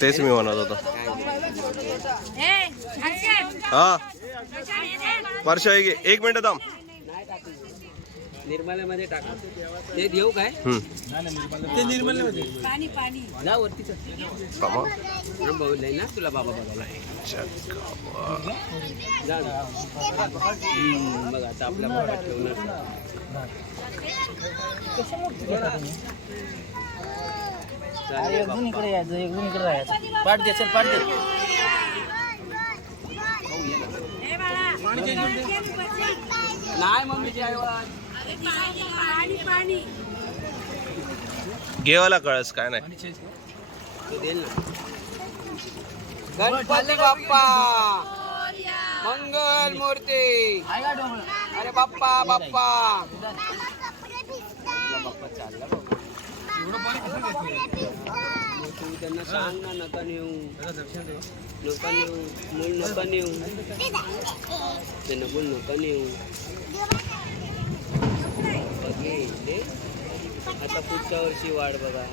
तेच मी म्हणत होतो. हा? वर्षा एक एक मिनिट थांब. निर्मल्यामध्ये टाका. ते देऊ काय? हम्म. पाणी पाणी. जा भाऊ लय ना तुला बाबा बघायला. जा बघ आता आपल्या बाबा ठेवणार. इकडे यायचं एकदम इकडे राहायचं पाठ दे चल पाठ दे. ए बाळा, पाणी नाही मम्मीची आईवाज पाणी पाणी घेवायला कळस काय नाही. तो देईल ना गणपती बाप्पा. मंगल मूर्ती. अरे बाप्पा बाप्पा. त्यांना सांग ना नका नेऊ नका नेऊ मूल नका नेऊ त्यांना बोल नका नेऊ बघे ते आता पुढच्या वर्षी वाढ बघा.